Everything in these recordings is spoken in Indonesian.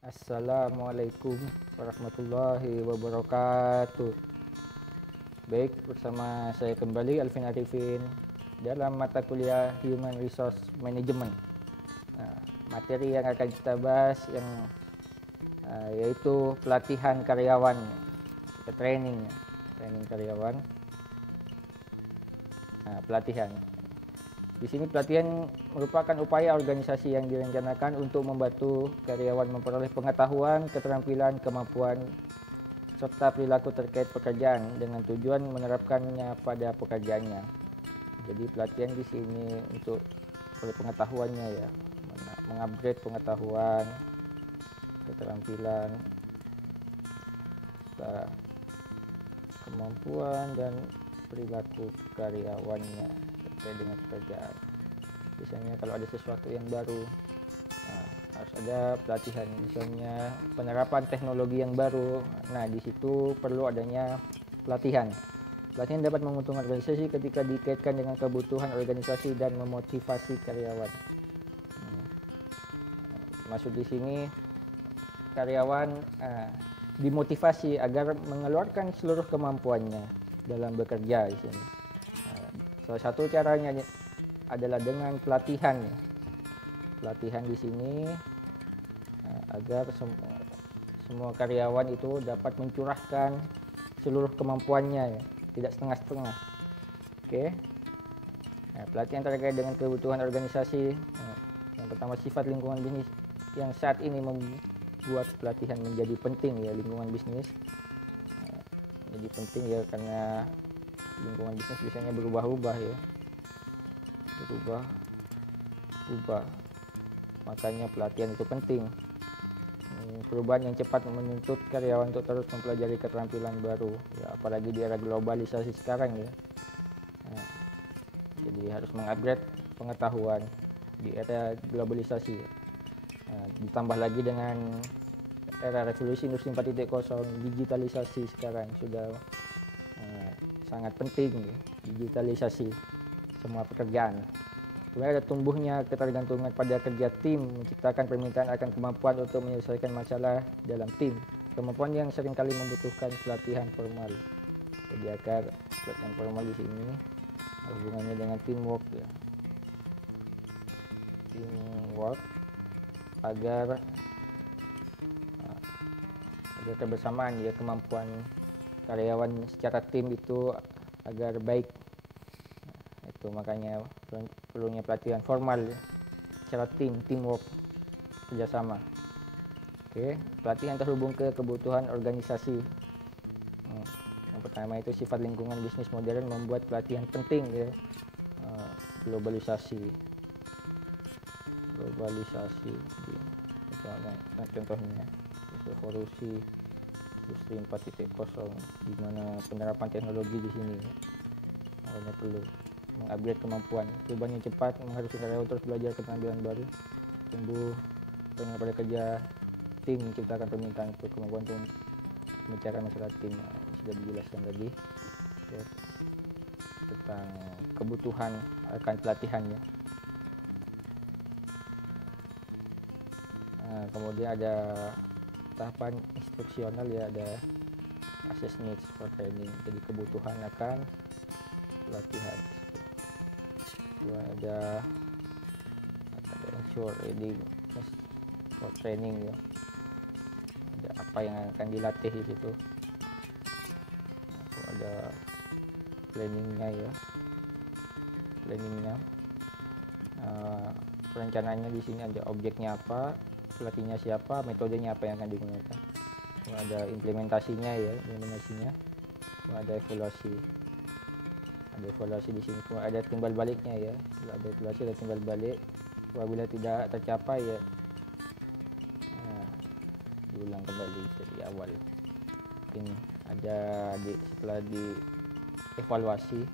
Assalamualaikum warahmatullahi wabarakatuh. Baik, bersama saya kembali Alvin Arifin dalam mata kuliah Human Resource Management. Materi yang akan kita bahas yaitu pelatihan karyawan, training karyawan. Pelatihan. Di sini pelatihan merupakan upaya organisasi yang direncanakan untuk membantu karyawan memperoleh pengetahuan, keterampilan, kemampuan, serta perilaku terkait pekerjaan dengan tujuan menerapkannya pada pekerjaannya. Jadi pelatihan di sini untuk pengetahuannya ya, mengupgrade pengetahuan, keterampilan, kemampuan dan perilaku karyawannya terkait dengan pekerjaan. Biasanya kalau ada sesuatu yang baru, harus ada pelatihan, misalnya penerapan teknologi yang baru. Nah, di situ perlu adanya pelatihan. Pelatihan dapat menguntungkan organisasi ketika dikaitkan dengan kebutuhan organisasi dan memotivasi karyawan. Maksud di sini karyawan dimotivasi agar mengeluarkan seluruh kemampuannya dalam bekerja di sini. Salah satu caranya adalah dengan pelatihan. Pelatihan di sini agar semua karyawan itu dapat mencurahkan seluruh kemampuannya ya, tidak setengah-setengah. Oke. Nah, pelatihan terkait dengan kebutuhan organisasi. Yang pertama, sifat lingkungan bisnis yang saat ini membuat pelatihan menjadi penting ya. Lingkungan bisnis menjadi penting ya, karena lingkungan bisnis biasanya berubah-ubah ya, berubah. Makanya pelatihan itu penting. Perubahan yang cepat menuntut karyawan untuk terus mempelajari keterampilan baru ya, apalagi di era globalisasi sekarang ya. Jadi harus mengupgrade pengetahuan di era globalisasi. Ditambah lagi dengan era revolusi industri 4.0, digitalisasi sekarang sudah sangat penting ya, digitalisasi semua pekerjaan. Kemudian ada tumbuhnya ketergantungan pada kerja tim, menciptakan permintaan akan kemampuan untuk menyelesaikan masalah dalam tim. Kemampuan yang seringkali membutuhkan pelatihan formal. Jadi agar pelatihan formal di sini hubungannya dengan teamwork ya. Teamwork agar kebersamaan ya, kemampuan karyawan secara tim itu agar baik. Itu makanya perlunya pelatihan formal ya, secara teamwork, kerjasama. Oke, pelatihan terhubung ke kebutuhan organisasi. Yang pertama itu sifat lingkungan bisnis modern membuat pelatihan penting ya. Globalisasi contohnya revolusi industri 4.0, di mana penerapan teknologi di sini ya. Makanya perlu mengupgrade kemampuan. Perubahan yang cepat mengharuskan karyawan terus belajar keterampilan baru, tumbuh pada kerja tim, menciptakan permintaan untuk kemampuan untuk membicarakan masalah tim. Sudah dijelaskan tadi ya, tentang kebutuhan akan pelatihannya. Kemudian ada tahapan instruksional ya, ada assess needs for training, jadi kebutuhan akan pelatihan. Ada ensure readiness for training ya, ada apa yang akan dilatih di situ. Ada planningnya, perencanaannya. Di sini ada objeknya apa, pelatihnya siapa, metodenya apa yang akan digunakan. Ada implementasinya ya, ada evaluasi di sini. Ada timbal baliknya ya, ada evaluasi, ada timbal balik. Apabila tidak tercapai ya, diulang kembali dari awal. Ini ada setelah dievaluasi,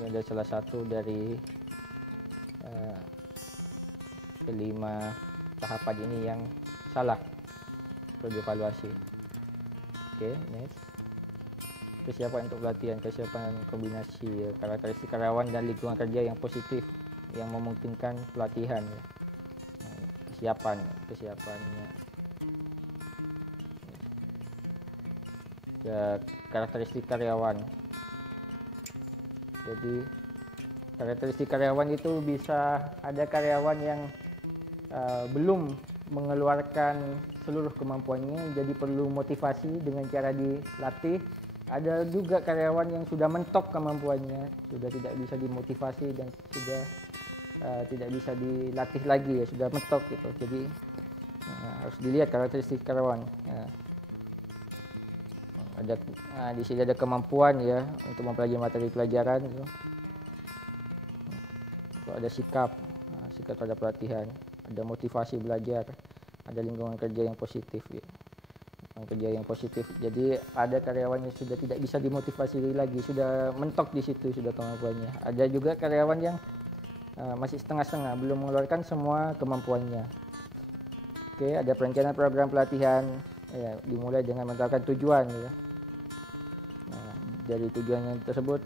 ada salah satu dari kelima tahapan ini yang salah, perlu dievaluasi. Oke, next. Kesiapan untuk pelatihan, kesiapan kombinasi karakteristik karyawan dan lingkungan kerja yang positif yang memungkinkan pelatihan ya. kesiapannya. Ya, karakteristik karyawan. Jadi karakteristik karyawan itu bisa ada karyawan yang belum mengeluarkan seluruh kemampuannya, jadi perlu motivasi dengan cara dilatih. Ada juga karyawan yang sudah mentok kemampuannya, sudah tidak bisa dimotivasi dan sudah tidak bisa dilatih lagi, ya sudah mentok gitu. Jadi harus dilihat karakteristik karyawan. Di sini ada kemampuan ya untuk mempelajari materi pelajaran gitu. Ada sikap terhadap pelatihan, ada motivasi belajar, ada lingkungan kerja yang positif ya. Lingkungan kerja yang positif. Jadi ada karyawan yang sudah tidak bisa dimotivasi lagi, sudah mentok di situ sudah kemampuannya. Ada juga karyawan yang masih setengah-setengah, belum mengeluarkan semua kemampuannya. Oke, ada perencanaan program pelatihan ya, dimulai dengan menetapkan tujuan ya. Nah, dari tujuannya tersebut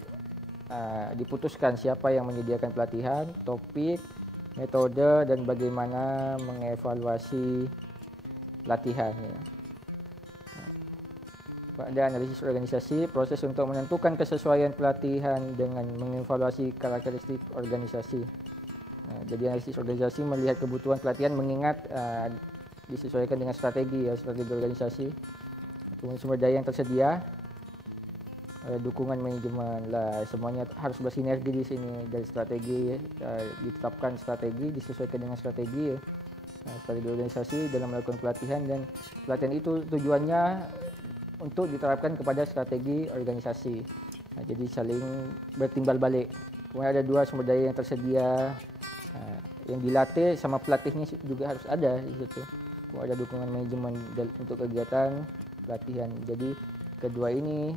diputuskan siapa yang menyediakan pelatihan, topik, metode, dan bagaimana mengevaluasi pelatihan ya. Pada analisis organisasi, proses untuk menentukan kesesuaian pelatihan dengan mengevaluasi karakteristik organisasi. Nah, jadi analisis organisasi melihat kebutuhan pelatihan mengingat disesuaikan dengan strategi organisasi, kemudian sumber daya yang tersedia, dukungan manajemen lah, semuanya harus bersinergi di sini. Dari strategi ditetapkan strategi disesuaikan dengan strategi ya. Strategi organisasi dalam melakukan pelatihan, dan pelatihan itu tujuannya untuk diterapkan kepada strategi organisasi. Nah, jadi saling bertimbal balik. Kemudian ada dua sumber daya yang tersedia, yang dilatih sama pelatihnya juga harus ada di situ. Kemudian ada dukungan manajemen untuk kegiatan pelatihan. Jadi kedua ini,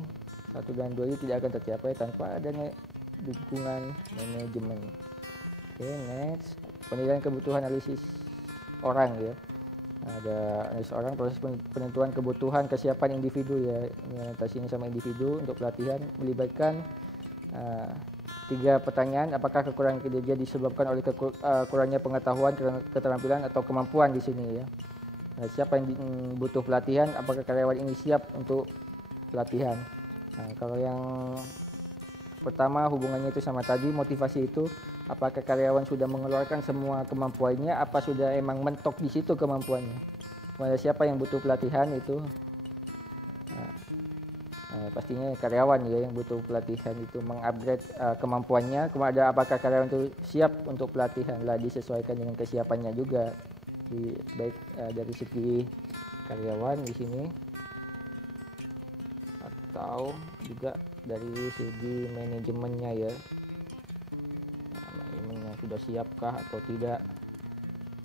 1 dan 2 ini tidak akan tercapai tanpa adanya dukungan manajemen. Oke, next. Penilaian kebutuhan analisis orang ya. Ada analisis orang, proses penentuan kebutuhan kesiapan individu ya. Ini orientasinya sama individu untuk pelatihan, melibatkan 3 pertanyaan. Apakah kekurangan kinerja disebabkan oleh kurangnya pengetahuan, keterampilan, atau kemampuan di sini ya. Siapa yang butuh pelatihan, apakah karyawan ini siap untuk pelatihan. Nah, kalau yang pertama hubungannya itu sama tadi, motivasi itu, apakah karyawan sudah mengeluarkan semua kemampuannya, apa sudah emang mentok di situ kemampuannya. Kemudian siapa yang butuh pelatihan itu, pastinya karyawan ya yang butuh pelatihan itu mengupgrade kemampuannya. Kemudian apakah karyawan itu siap untuk pelatihan, lah disesuaikan dengan kesiapannya juga, baik dari segi karyawan di sini atau juga dari segi manajemennya ya. Manajemennya sudah siapkah atau tidak,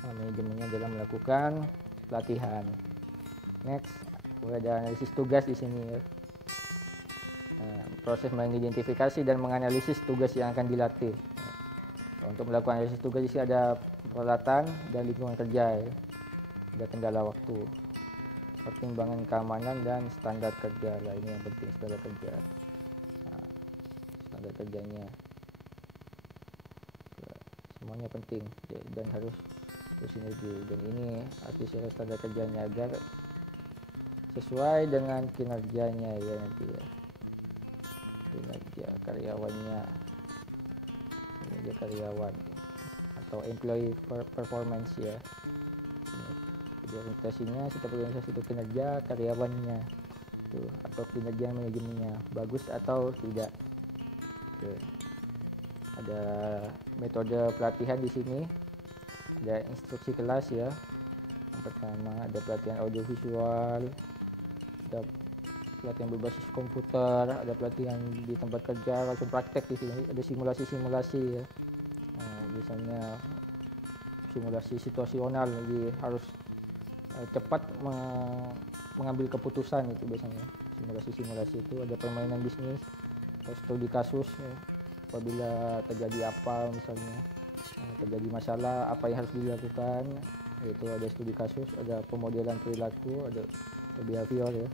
manajemennya dalam melakukan pelatihan. Next, ada analisis tugas di sini ya. Proses mengidentifikasi dan menganalisis tugas yang akan dilatih. Untuk melakukan analisis tugas di sini ada peralatan dan lingkungan kerja ya. Ada kendala waktu, pertimbangan keamanan, dan standar kerja lah, ini yang penting, standar kerja. Standar kerjanya semuanya penting dan harus bersinergi, dan ini harus disesuaikan standar kerjanya agar sesuai dengan kinerjanya ya nanti ya. Kinerja karyawannya, kinerja karyawan atau employee performance ya. Jadi orientasinya setiap organisasi itu kinerja karyawannya tuh, atau kinerja manajemennya bagus atau tidak. Oke. Ada metode pelatihan di sini, ada instruksi kelas ya. Yang pertama ada pelatihan audiovisual, ada pelatihan berbasis komputer, ada pelatihan di tempat kerja langsung praktek di sini, ada simulasi-simulasi ya. Biasanya simulasi situasional, jadi harus cepat mengambil keputusan itu biasanya. Simulasi-simulasi itu ada permainan bisnis, studi kasus ya. Apabila terjadi apa misalnya, terjadi masalah apa yang harus dilakukan, itu ada studi kasus, ada pemodelan perilaku, ada behavior ya.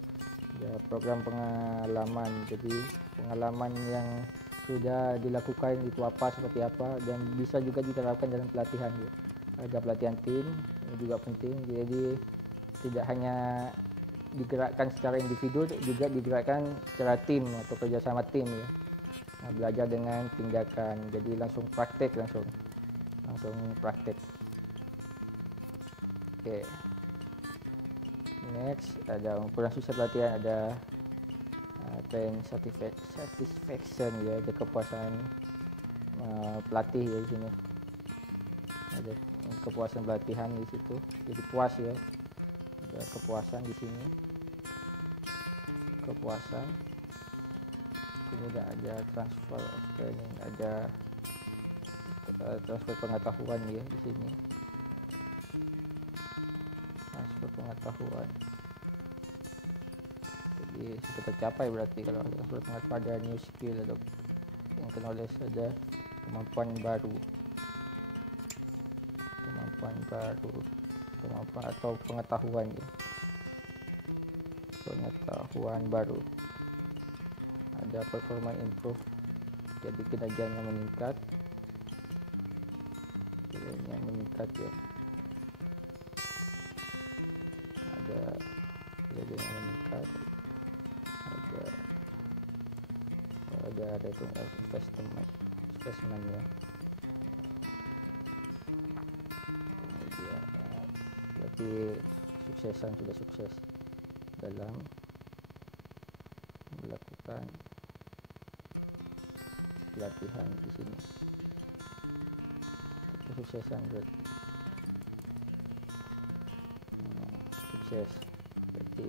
Ada program pengalaman, jadi pengalaman yang sudah dilakukan itu apa, seperti apa, dan bisa juga diterapkan dalam pelatihan ya. Ada pelatihan tim, ini juga penting. Jadi tidak hanya digerakkan secara individu, juga digerakkan secara tim atau kerjasama tim ya. Nah, belajar dengan tindakan, jadi langsung praktek, langsung praktek. Oke. Next, ada ukuran sukses pelatihan, ada client satisfaction ya, ada kepuasan pelatih ya di sini. Ada kepuasan pelatihan di situ, jadi puas ya. Ada kepuasan di sini, kepuasan. Kemudian ada transfer of training, ada transfer pengetahuan ya di sini. Transfer pengetahuan. Jadi sudah tercapai berarti kalau ada transfer pengetahuan, ada new skill, ada yang knowledge, ada kemampuan baru atau pengetahuan ya. Pengetahuan baru. Ada performa improve, jadi kinerjanya meningkat ya. Ada kinerjanya meningkat, ada return of investment ya. Kemudian berarti sudah sukses dalam melakukan pelatihan di sini. Kesuksesan berarti sukses berarti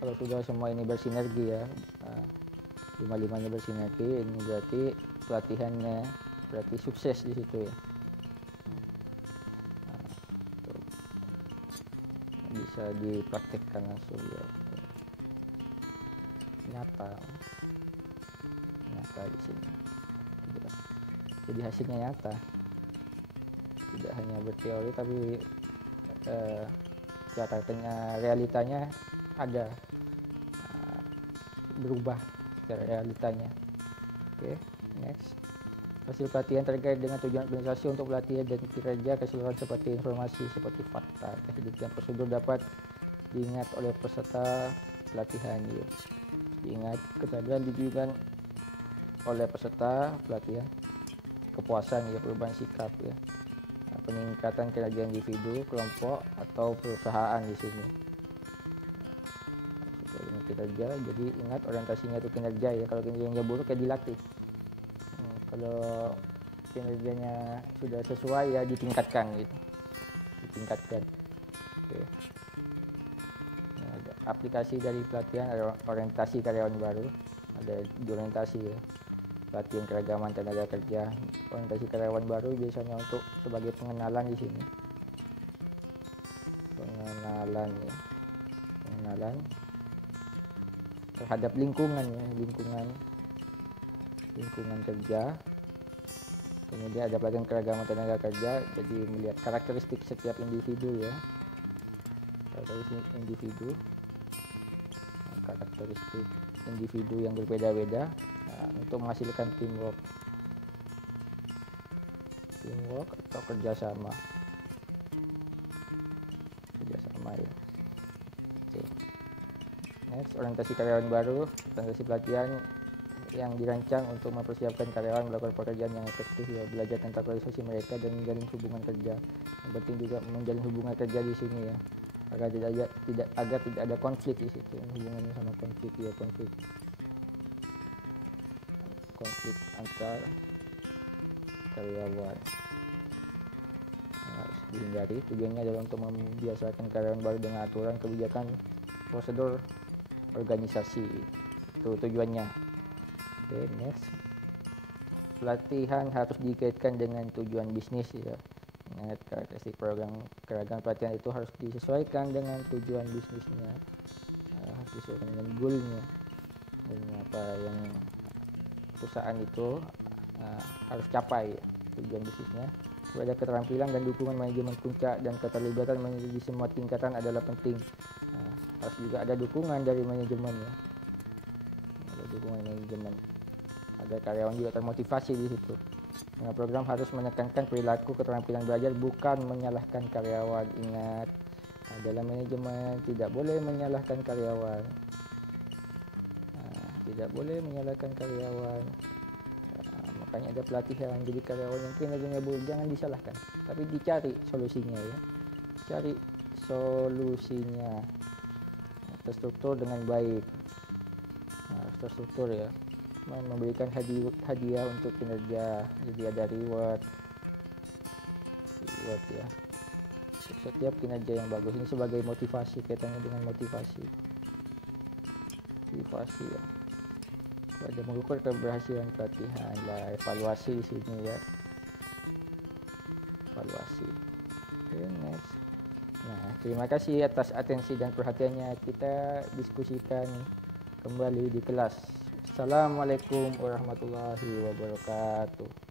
kalau sudah semua ini bersinergi ya, lima-limanya bersinergi, ini berarti pelatihannya berarti sukses di situ ya. Bisa dipraktekkan langsung ya, nyata di sini. Jadi hasilnya nyata, tidak hanya berteori tapi katanya realitanya ada, berubah secara realitanya. Oke, next. Hasil pelatihan terkait dengan tujuan organisasi untuk pelatihan dan kinerja keseluruhan seperti informasi seperti fakta, teknik dan prosedur dapat diingat oleh peserta pelatihan ya. Diingat kesadaran ditujukan oleh peserta pelatihan, kepuasan ya, perubahan sikap ya, peningkatan kinerja individu, kelompok atau perusahaan di sini. Kinerja, jadi ingat orientasinya itu kinerja ya. Kalau kinerjanya buruk ya dilatih. Kalau kinerjanya sudah sesuai ya ditingkatkan gitu, Oke. Nah, ada aplikasi dari pelatihan, ada orientasi karyawan baru, ada orientasi ya, pelatihan keragaman tenaga kerja. Orientasi karyawan baru biasanya untuk sebagai pengenalan di sini, pengenalan terhadap lingkungan ya, lingkungan kerja. Kemudian ada pelatihan keragaman tenaga kerja, jadi melihat karakteristik setiap individu ya, karakteristik individu yang berbeda-beda untuk menghasilkan teamwork atau kerjasama ya. Oke. Next, orientasi karyawan baru, orientasi pelatihan yang dirancang untuk mempersiapkan karyawan melakukan pekerjaan yang efektif ya, belajar tentang organisasi mereka dan menjalin hubungan kerja. Yang penting juga menjalin hubungan kerja di sini ya, agar tidak ada konflik di situ. Hubungannya sama konflik antar karyawan harus dihindari. Tujuannya adalah untuk membiasakan karyawan baru dengan aturan, kebijakan, prosedur organisasi. Itu tujuannya. Oke, next. Pelatihan harus dikaitkan dengan tujuan bisnis ya. Ingat, karakteristik program keragaman pelatihan itu harus disesuaikan dengan tujuan bisnisnya, harus disesuaikan dengan goalnya, dan apa yang perusahaan itu harus capai ya, tujuan bisnisnya. Ada keterampilan dan dukungan manajemen puncak dan keterlibatan di semua tingkatan adalah penting. Harus juga ada dukungan dari manajemen ya, agar karyawan juga termotivasi di situ. Program harus menekankan perilaku keterampilan belajar, bukan menyalahkan karyawan. Ingat, dalam manajemen tidak boleh menyalahkan karyawan. Tidak boleh menyalahkan karyawan. Makanya ada pelatihan. Jadi karyawan yang kinerjanya buruk jangan disalahkan, tapi dicari solusinya ya. Cari solusinya. Terstruktur dengan baik. Terstruktur ya. Memberikan hadiah untuk kinerja, jadi ada reward ya. Setiap kinerja yang bagus ini sebagai motivasi, kaitannya dengan motivasi ya. Ada mengukur keberhasilan pelatihan lah, evaluasi di sini ya, evaluasi. Okay, next. Nah, terima kasih atas atensi dan perhatiannya. Kita diskusikan kembali di kelas. Assalamualaikum warahmatullahi wabarakatuh.